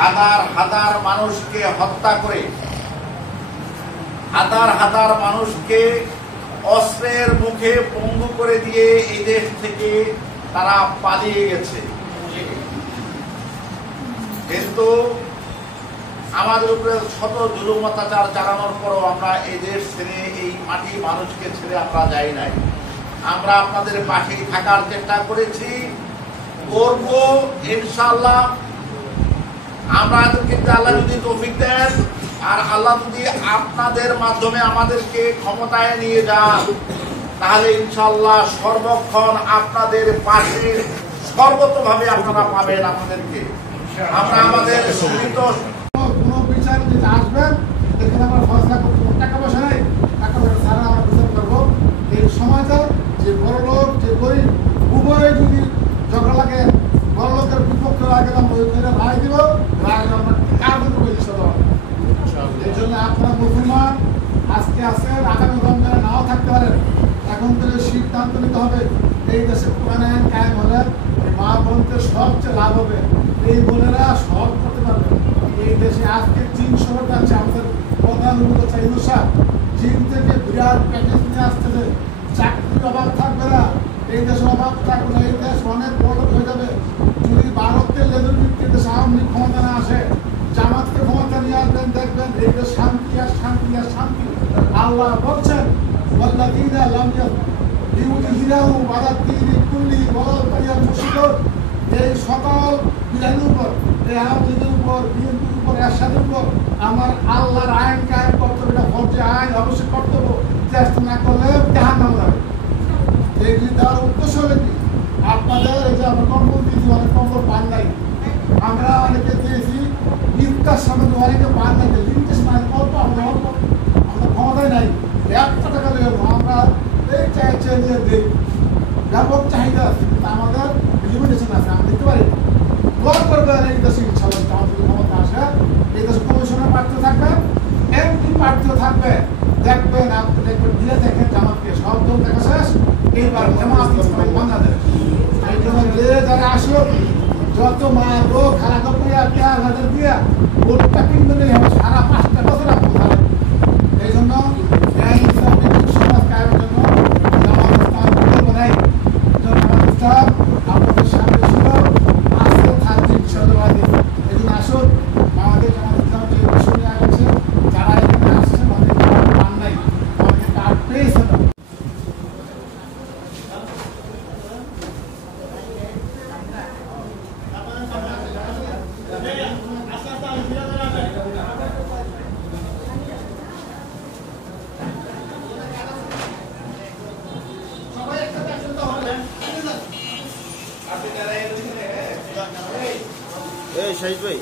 হাজার হাজার মানুষকে হত্যা করে, হাজার হাজার মানুষকে অস্ত্রের মুখে পঙ্গু করে দিয়ে এই দেশ থেকে তারা পালিয়ে গেছে। কিন্তু আমাদের উপরে শত জুলুম অত্যাচার চালানোর পরও আমরা এই দেশ ছেড়ে, এই মাটি মানুষকে ছেড়ে আমরা যাই নাই। আমরা আপনাদের পাশেই থাকার চেষ্টা করেছি, করব ইনশাআল্লাহ। আমরা কিন্তু আল্লাহ যদি তৌফিক দেন আর আল্লাহ যদি আপনাদের মাধ্যমে আমাদেরকে ক্ষমতায় নিয়ে যান, তাহলে ইনশাআল্লাহ সর্বক্ষণ আপনাদের পাশে সর্বতভাবে আপনারা পাবেন আমাদেরকে। আমরা আমাদের সীমিত কোনো বিচার যদি আসবেন, এখানে আমরা ফয়সালা করতে টাকা পয়সা নেই, টাকা পয়সা ছাড়া আমরা বিচার করবো। এই সমাজে যে বড় লোক যে গরিব উভয়ে যদি ঝগড়া লাগে, বড় লোকের বিপক্ষে লাগে, আমরা ওইখানে রায় দিব, রায় আমরা কাজের উপরে দিতে হবে। এই জন্য আপনারা মুসলমান আজকে আছেন, আগামী রমজানে নাও থাকতে পারেন। এখন থেকে সিদ্ধান্ত নিতে হবে, এই দেশে কোরআন আইন কায়েম হলে মা বোনদের সবচেয়ে লাভ হবে, এই বোনেরা সব করতে পারবে। এই দেশে আজকে চীন শহর যাচ্ছে, আমাদের প্রধান চাইনুসা চীন থেকে বিরাট প্যাকেজ নিয়ে আসতেছে, চাকরির অভাব থাকবে না, এই দেশের অভাব থাকবে না, এই দেশ অনেক বড় হয়ে যাবে। যদি ভারতের লেভেল ভিত্তিতে আওয়ামী লীগ ক্ষমতা না আসে, জামাতকে ক্ষমতা নিয়ে আসবেন, দেখবেন এই দেশ শান্তি আর শান্তি আর শান্তি। আল্লাহ বলছেন ওয়াল্লাযীনা লাম ইউযহিরু আলা দ্বীনি কুল্লিহি ওয়ালাউ কারিহাল মুশরিকুন। এই সকল বিধানের উপর, এই আওয়ামীদের উপর, বিএনপির উপর, এরশাদের উপর আমার আল্লাহর আইন কায়েম করতে হবে। এটা ফরজে আইন, অবশ্যই কর্তব্য। চেষ্টা না করলে জাহান্নামে যাবে। এইগুলি দেওয়ার উদ্দেশ্য হলে কি, আপনাদের এই যে আমরা কম্বল দিয়েছি, অনেক কম্বল পান নাই, আমরা অনেকে দিয়েছি, ইফতার সামনে অনেকে পান নাই, লিমিটেশন নাই, অল্প আমরা অল্প, আমরা ক্ষমতায় নাই, 1 টাকা দেবো আমরা, এই চাইছে নিয়ে দিই, ব্যাপক চাহিদা আছে, কিন্তু আমাদের লিমিটেশন আছে, আমরা দিতে পারি। দোয়া করবেন এই দেশে ইনশাআল্লাহ আমাদের ক্ষমতা আসে, এই দেশে কমিশনের প্রার্থী থাকবে, এমপি প্রার্থী থাকবে, দেখবেন আপনি দেখবেন দিয়ে দেখেন জামাতকে সব দল দেখা শেষ, এইবার জামাত বাংলাদেশ। এই জন্য যে যারা আসলো, যত মা লোক খারাপ করিয়া 4,000 দিয়া ভোটটা কিনতে নেই, সারা 5টা বছর আপনি থাকেন। এই জন্য সমাজ কায়ের জন্য জামাত ইসলাম বিকল্প নেই। জামাত ইসলাম আপনাদের সামনে ছিল, আসলে থাকবে ইনশাআল্লাহ। এই জন্য আসুন, আমাদের জামাত ইসলাম যে বিষয় নিয়ে আগেছে, যারা এখানে আসছেন অনেক পান নাই, অনেকে কার্ড পেয়েছে না। শাহিদ ভাই